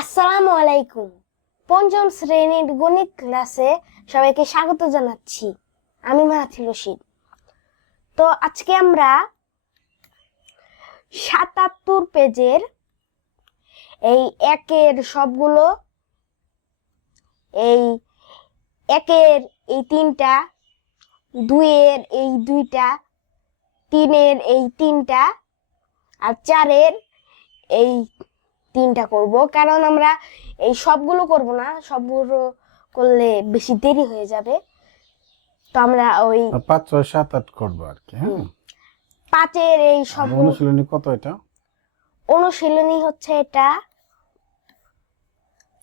আসসালামু আলাইকুম। পঞ্চম শ্রেণীর গণিত ক্লাসে সবাইকে স্বাগত জানাচ্ছি। আমি মাহাথির রশিদ। তো আজকে আমরা ৭৭ পেজের এই একের সবগুলো, এই একের এই তিনটা, দুইয়ের এই দুইটা, তিনের এই তিনটা আর চারের এই তিনটা করব, কারণ আমরা এই সবগুলো করব না, সবগুলো করলে বেশি দেরি হয়ে যাবে। তো আমরা ওই ৫, ৬, ৭, ৮ করবো আর কি। হ্যাঁ, পাঁচের এই সব অনুশীলনী কত এটা? অনুশীলনী হচ্ছে এটা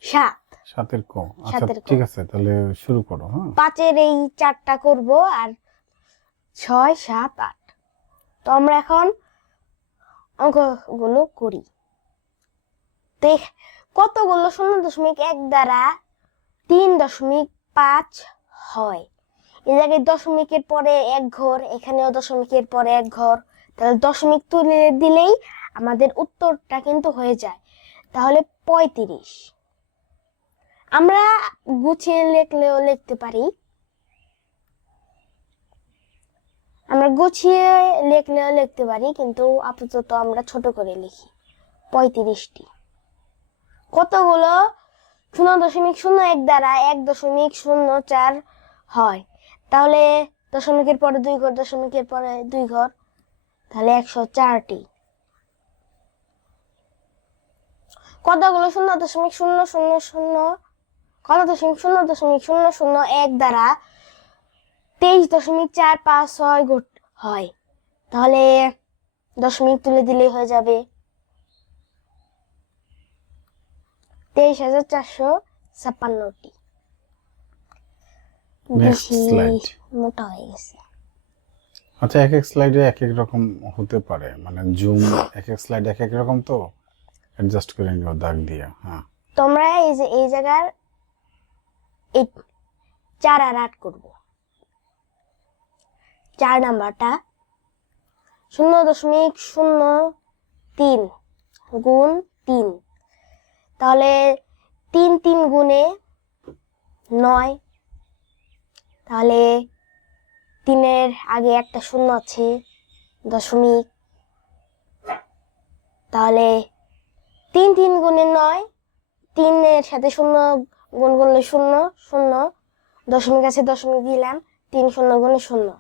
৭। ৭-এর ক। আচ্ছা, ৭-এর ক। ঠিক আছে, তাহলে শুরু করো। হ্যাঁ, পাঁচের এই চারটা করব আর ৬, ৭, ৮। তো আমরা এখন অঙ্কগুলো করি। তো কতগুলো 0.1 দ্বারা 3.5 হয়? এই জায়গায় দশমিকের পরে এক ঘর, এখানেও দশমিকের পরে এক ঘর, তাহলে দশমিক তুলে দিলেই আমাদের উত্তরটা কিন্তু হয়ে যায়। তাহলে 35। আমরা গুছিয়ে লিখলেও লিখতে পারি, কিন্তু আপাতত আমরা ছোট করে লিখি 35টি। কতগুলো 0.01 দ্বারা 1.04 হয়? তাহলে দশমিকের পরে 2 ঘর, দশমিকের পরে 2 ঘর, তাহলে 104টি। কতগুলো 0.001 দ্বারা 23.456 হয়? তাহলে দশমিক তুলে দিলেই হয়ে যাবে 23,456টি। Next slide. মোটা হয়ে গেছে। আচ্ছা, এক এক স্লাইডে এক এক রকম হতে পারে, মানে জুম এক এক স্লাইড এক এক রকম, তো অ্যাডজাস্ট করে নিও দাগ দিয়ে। হ্যাঁ, তোমরা এই জায়গার এই 4 আর 8 করব। 4 নাম্বারটা 0.03 গুণ 3, তাহলে 3 গুণে 9, তাহলে 3-এর আগে একটা শূন্য আছে, দশমিক, তাহলে 3 গুণে 9, 3-এর সাথে 0 গুণ করলে 0, 0, দশমিক আছে, দশমিক দিলাম, 3 0 গুণে 0।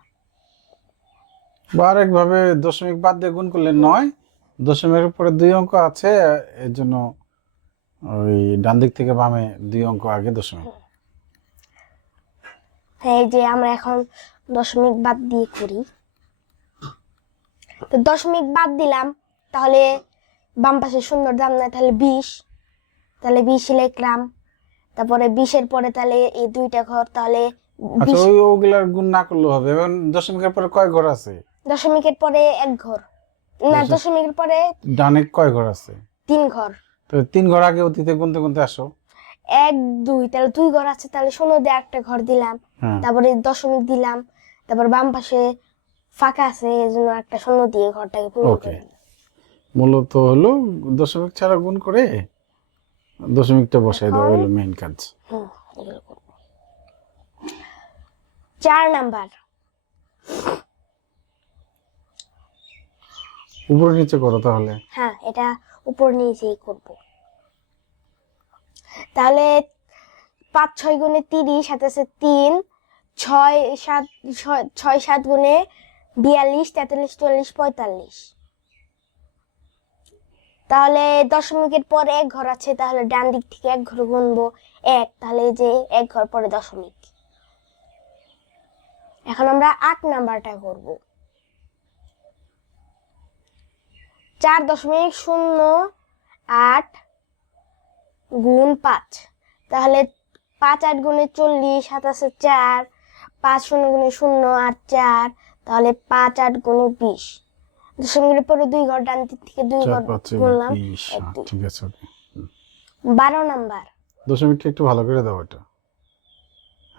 বা আরেকভাবে দশমিক বাদ দিয়ে গুণ করলে 9, দশমিকের উপরে 2 অঙ্ক আছে, এর জন্য ওই ডান দিক থেকে বামে 2 অঙ্ক আগে দশমিক। এই যে আমরা এখন দশমিক বাদ দিয়ে করি। তো দশমিক বাদ দিলাম, তাহলে বাম পাশে শূন্যর দাম নাই, তাহলে 20, তাহলে 20 লিখলাম। তারপরে 20-এর পরে তাহলে এই দুইটা ঘর, তাহলে আচ্ছা, ওগুলার গুণ না করলেও হবে। এবং দশমিকের পরে কয় ঘর আছে? দশমিকের পরে এক ঘর, না দশমিকের পরে ডানে কয় ঘর আছে? 3 ঘর। তো 3 ঘর আগে অতীতে গুনতে গুনতে আসো। 1, 2, তাহলে 2 ঘর আছে, তাহলে 0 দিয়ে একটা ঘর দিলাম, তারপরে দশমিক দিলাম, তারপর বাম পাশে ফাঁকা আছে, এই জন্য একটা 0 দিয়ে ঘরটাকে পূরণ করে দিলাম। মূলত হলো দশমিক ছাড়া গুণ করে দশমিকটা বসাই দেওয়া হলো মেইন কাজ। এগুলো করব। 4 নাম্বার উপরে নিচে করো তাহলে। হ্যাঁ, এটা উপর নিচেই করব। তাহলে 5, 6 গুণে 30, সাথে আছে 3, 6, 7 গুণে 42, 43, 44, 45। তাহলে দশমিকের পরে এক ঘর আছে, তাহলে ডান দিক থেকে এক ঘর গুনবো 1, তাহলে যে এক ঘর পরে দশমিক। এখন আমরা 8 নাম্বারটা করব। 4.08 গুণ 5, তাহলে 5, 8 গুণে 40, 7 আছে 4, 5 0 গুণে 0 আর 4, তাহলে 5, 8 গুণে 20। দশমিকের পরে 2 ঘর, ডান দিক থেকে 2 ঘর গুনলাম, 1, 2। ঠিক আছে, ওকে। 12 নাম্বার। দশমিকটা একটু ভালো করে দাও এটা।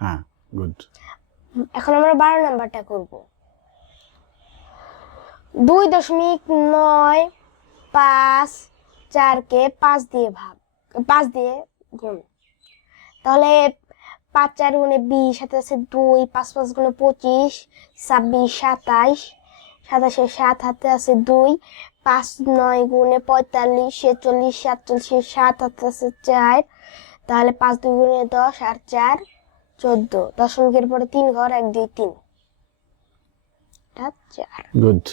হ্যাঁ, গুড। এখন আমরা 12 নাম্বারটা করব। 2.954 কে 5 দিয়ে ভাগ, 5 দিয়ে গুণ। তাহলে 5 4 গুণে 20, সাথে আছে 2, 5 5 গুণে 25, 26 27, 27 7 হাতে আছে 2, 5 9 গুণে 45, 46 47, 7 হাতে আছে 4, তাহলে 5 2 গুণে 10 আর 4 14, দশমিকের পরে 3 ঘর 1 2 3, এটা 4। গুড।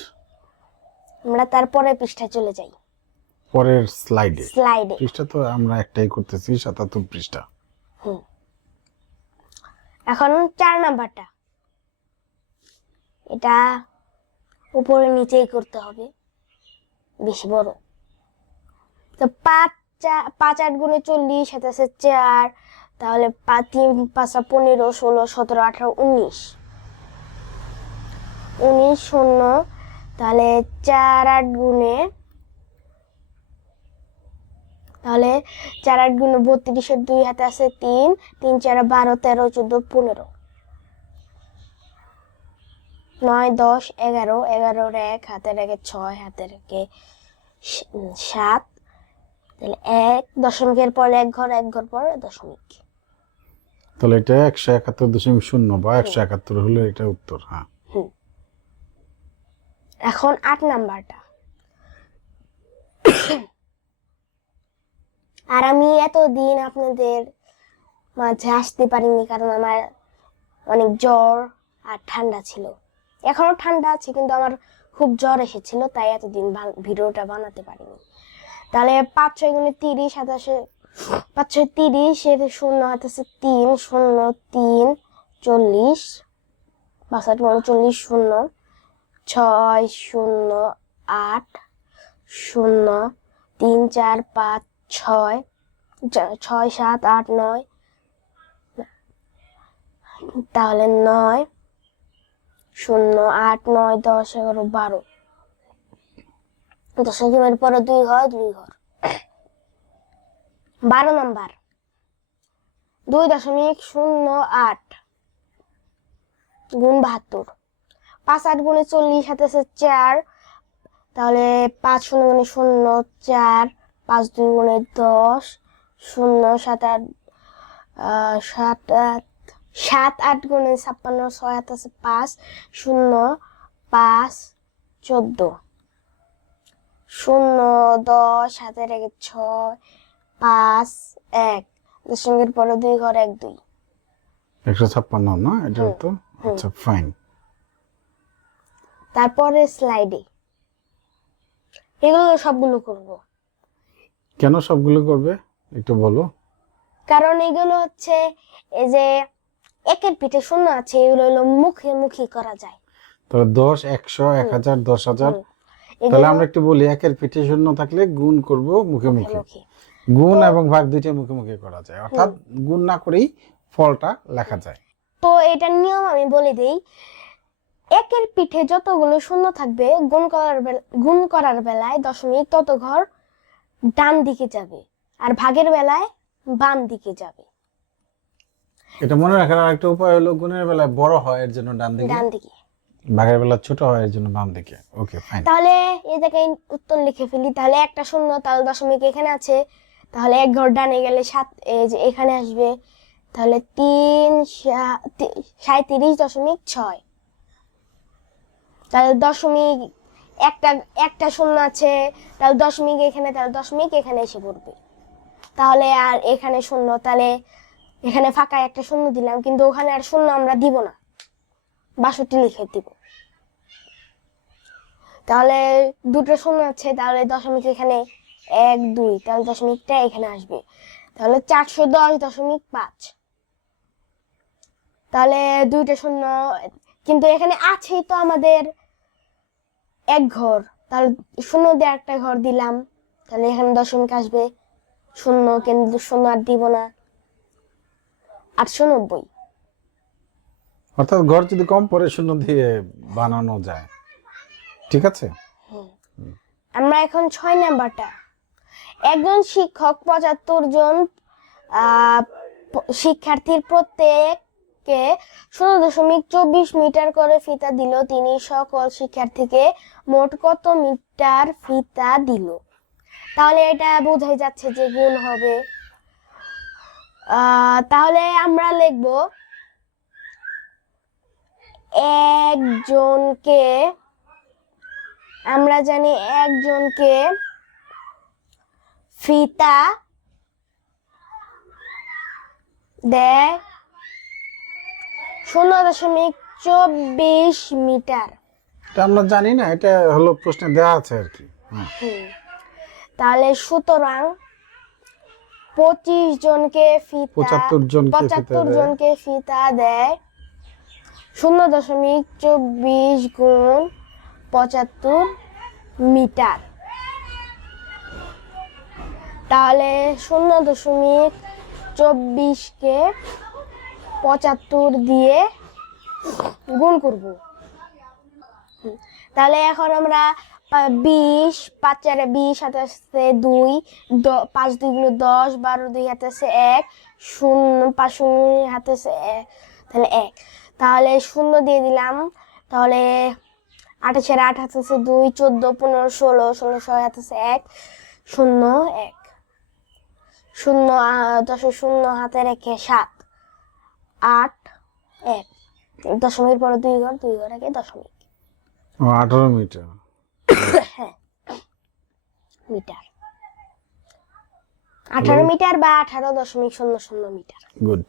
আমরা তারপরে পৃষ্ঠায় চলে যাই, পরের স্লাইডে। পৃষ্ঠা তো আমরা একটাই করতেছি, 77 পৃষ্ঠা। এখন 4 নাম্বারটা, এটা উপরে নিচেই করতে হবে, বেশি বড়। তো 5 8 গুণে 40, সাথে আছে 4, তাহলে 3 5 15 16 17 18 19, 19 শূন্য, তাহলে 4 8 গুণে, তাহলে 4 8 গুণে 32 এর 2 হাতে আছে 3, 3 4 12 13 14 15, 9 10 11, 11 এর 1 হাতে রেখে 6 হাতে রেখে 7, তাহলে 1 দশমিকের পরে 1 ঘর 1 ঘর পরে দশমিক। তাহলে এটা 171.0 বা 171 হলো এটা উত্তর। হ্যাঁ, এখন 8 নাম্বারটা, আর আমি এতদিন আপনাদের মাঝে আসতে পারিনি কারণ আমার অনেক জ্বর আর ঠান্ডা ছিল। এখনো ঠান্ডা আছে, কিন্তু আমার খুব জ্বর এসেছিল, তাই এতদিন ভিডিওটা বানাতে পারিনি। তাহলে 5 6 গুণে 30, 27 5 6 30 এর 0 হাতে আছে 3 0 3 40, 5 8 গুণে 40 0 6 0 8 0 3 4 5 6 6 7 8 9, তাহলে 9 0 8 9 10 11 12, দশমিকের পরে 2 ঘর 2 ঘর। 12 নাম্বার, 2.08 গুণ 72, 5 8 গুণে 40, হাতে আছে 4, তাহলে 5 0 গুণে 0 4, 5 2 গুণে 10 0 7 8 7 8 গুণে 56, 6 হাতে আছে 5 0 5 14, 0 10 হাতে রেখে 6 5 1, দশমিকের পরে 2 ঘর 1 2, 156 না এটা তো। আচ্ছা, ফাইন। তারপরে স্লাইডে এগুলো সবগুলো করব। কেন সবগুলো করবে একটু বলো। কারণ এগুলো হচ্ছে, এই যে একের পিঠে শূন্য আছে, এগুলো হলো মুখে মুখে করা যায়। তাহলে 10 100 1000 10000, তাহলে এগুলো আমরা একটু বলি, একের পিঠে শূন্য থাকলে গুণ করব মুখে মুখে মুখে। মুখে। গুণ এবং ভাগ দুইটা মুখে মুখে করা যায়, অর্থাৎ গুণ না করেই ফলটা লেখা যায়। তো এটার নিয়ম আমি বলে দেই, একের পিঠে যতগুলো শূন্য থাকবে গুণ করার বেলায় দশমিক তত ঘর ডান দিকে যাবে, আর ভাগের বেলায় বাম দিকে যাবে। এটা মনে রাখার আরেকটা উপায় হলো, গুণের বেলায় বড় হয় এর জন্য ডান দিকে, ডান দিকে, ভাগের বেলা ছোট হয় এর জন্য বাম দিকে। ওকে, ফাইন। তাহলে এই জায়গায় উত্তর লিখে ফেলি। তাহলে একটা শূন্য, তাহলে দশমিক এখানে আছে, তাহলে 1 ঘর ডানে গেলে 7, এই যে এখানে আসবে, তাহলে 3 37.6, তাহলে দশমিক একটা শূন্য আছে, তাহলে দশমিক এখানে, তাহলে দশমিক এখানে এসে পড়বে। তাহলে আর এখানে শূন্য, তাহলে এখানে ফাঁকা একটা শূন্য দিলাম, কিন্তু ওখানে আর শূন্য আমরা দিব না, 62 লিখে দিব। তাহলে দুটো শূন্য আছে, তাহলে দশমিক এখানে 1 2, তাহলে দশমিকটা এখানে আসবে, তাহলে 410.5। তাহলে দুইটা শূন্য, কিন্তু এখানে আছেই তো আমাদের 1 ঘর, তাহলে শূন্য দিয়ে একটা ঘর দিলাম, তাহলে এখানে দশমিক আসবে শূন্য, কিন্তু শূন্য আর দিব না, 890। অর্থাৎ ঘর যদি কম পড়ে শূন্য দিয়ে বানানো যায়। ঠিক আছে, আমরা এখন 6 নাম্বারটা, একজন শিক্ষক 75 জন শিক্ষার্থীর প্রত্যেককে 0.24 মিটার করে ফিতা দিল। তিনি সকল শিক্ষার্থীকে মোট কত মিটার ফিতা দিল? তাহলে এটা বোঝাই যাচ্ছে যে গুণ হবে। তাহলে আমরা লিখব একজনকে, আমরা জানি একজনকে ফিতা দেয় 0.24 মিটার। এটা আমরা জানি না, এটা হলো প্রশ্নে দেওয়া আছে আর কি। তাহলে সুতরাং 25 জনকে ফিতা 75 জনকে ফিতা দেয় 0.24 গুণ 75 মিটার। তাহলে 0.24 কে 75 দিয়ে গুণ করব। তাহলে এখন আমরা 20, 5 4 20, 27 2, 5 2 গুণ 10, 12 2 হাতে আছে 1, 0 5 0 হাতে আছে 1, তাহলে 1। তাহলে 0 দিয়ে দিলাম, তাহলে 8 4 8 হাতে আছে 2, 14 15 16, 16 6 হাতে আছে 1, 0 1, 0 10 0 হাতে রেখে 7 8 1, দশমিকের পরে 2 ঘর, 2 ঘর আগে দশমিক। 18 মিটার। হ্যাঁ, মিটার 18 মিটার বা 18.00 মিটার। গুড।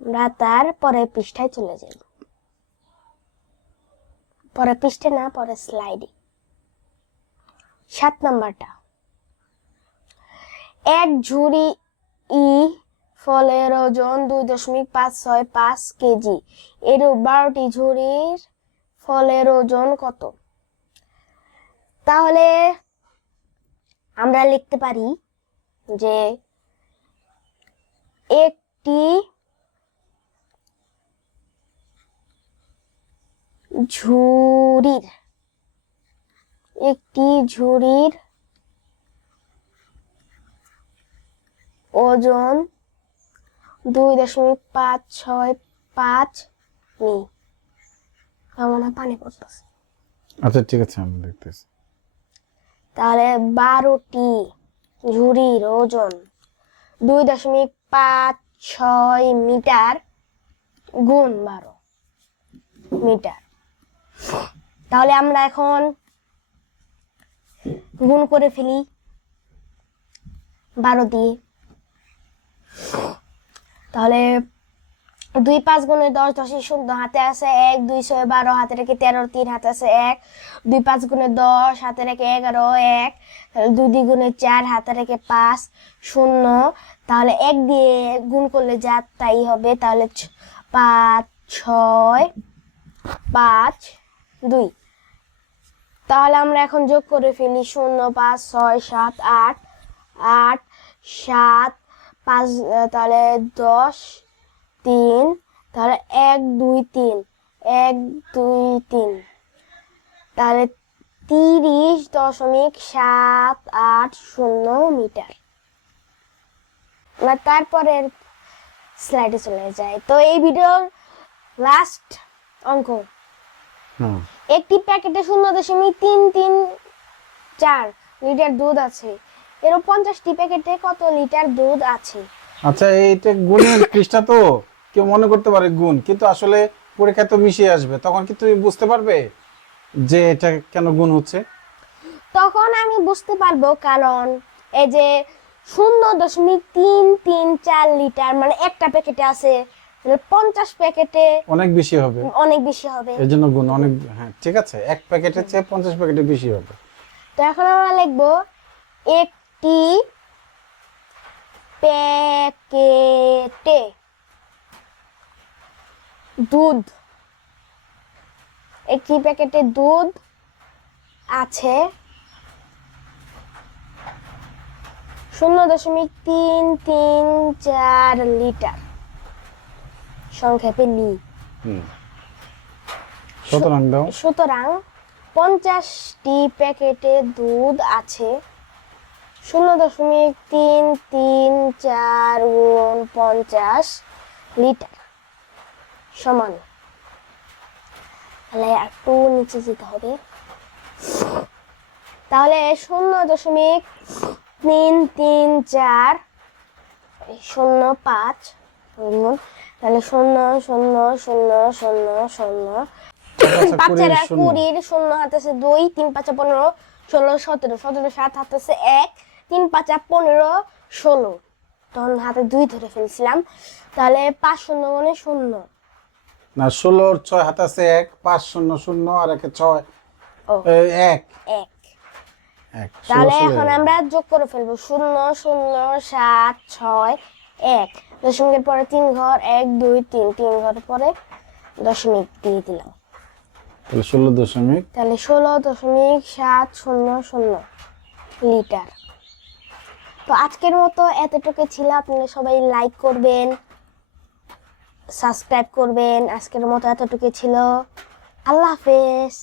আমরা তারপরে পৃষ্ঠায় চলে যাই, পরে পৃষ্ঠা না, পরে স্লাইডে। 7 নাম্বারটা, এক ঝুড়ি ফলের ওজন 2.565 কেজি, এরূপ 12টি ঝুড়ির ফলের ওজন কত? তাহলে আমরা লিখতে পারি যে একটি ঝুড়ির ওজন 2.565 মি। আমার পানি পড়তেছে। আচ্ছা ঠিক আছে, আমি দেখতেছি। তাহলে 12টি ঝুড়ির ওজন 2.56 মিটার গুণ 12 মিটার। তাহলে আমরা এখন গুণ করে ফেলি 12 দিয়ে। তাহলে 2 5 গুণে 10, 10 0 হাতে আছে 1, 2 6 12 হাতে রেখে 13, 3 হাতে আছে 1, 2 5 গুণে 10 হাতে রেখে 11 1, তাহলে 2 দ্বিগুণে 4 হাতে রেখে 5 0, তাহলে 1 দিয়ে গুণ করলে যা তাই হবে। তাহলে 5 6 5 2। তাহলে আমরা এখন যোগ করে ফেলি 0 5 6 7 8 8 7 5, তাহলে 10 3, তাহলে 1 2 3 1 2 3, তাহলে 30.780 মিটার। তারপরের স্লাইডে চলে যায়। তো এই ভিডিওর লাস্ট অঙ্ক, একটি প্যাকেটে 0.334 লিটার দুধ আছে, এর 50টি প্যাকেটে কত লিটার দুধ আছে? আচ্ছা, এইটা গুণের পৃষ্ঠা, তো কেউ মনে করতে পারে গুণ, কিন্তু আসলে পরীক্ষায় তো মিশে আসবে, তখন কি তুমি বুঝতে পারবে যে এটা কেন গুণ হচ্ছে? তখন আমি বুঝতে পারবো, কারণ এই যে 0.334 লিটার মানে একটা প্যাকেটে আছে, 50 প্যাকেটে অনেক বেশি হবে, এই জন্য গুণ অনেক। হ্যাঁ ঠিক আছে, এক প্যাকেটের চেয়ে 50 প্যাকেটে বেশি হবে। তো এখন আমরা লিখবো একটি প্যাকেটে দুধ আছে 0.334 লিটার, সংক্ষেপে লি। সুতরাং 50টি প্যাকেটে দুধ আছে 0.334 গুণ 50 লিটার সমান, তাহলে একটু নিচে যেতে হবে। তাহলে 0.334 05 তাহলে 0.00000 পাঁচের 20 শূন্য হাতেছে 2 3 5 15 16 17 17 7 হাতেছে 1 3 5 15 16 তখন হাতে 2 ধরে ফেলছিলাম তাহলে 5 শূন্য মানে শূন্য না 16 6 হাতে আছে 1 5 0 0 আর 1 6 ও 1 1 তাহলে এখন আমরা যোগ করে ফেলবো 0 0 7 6 1 দশমিকের পরে 3 ঘর 1 2 3 3 ঘর পরে দশমিক দিয়ে দিলাম তাহলে 16 দশমিক তাহলে 16.700 লিটার। তো আজকের মতো এতটুকু ছিল, আপনারা সবাই লাইক করবেন, সাবস্ক্রাইব করবেন। আজকের মতো এতটুকু ছিল। আল্লাহ হাফেজ।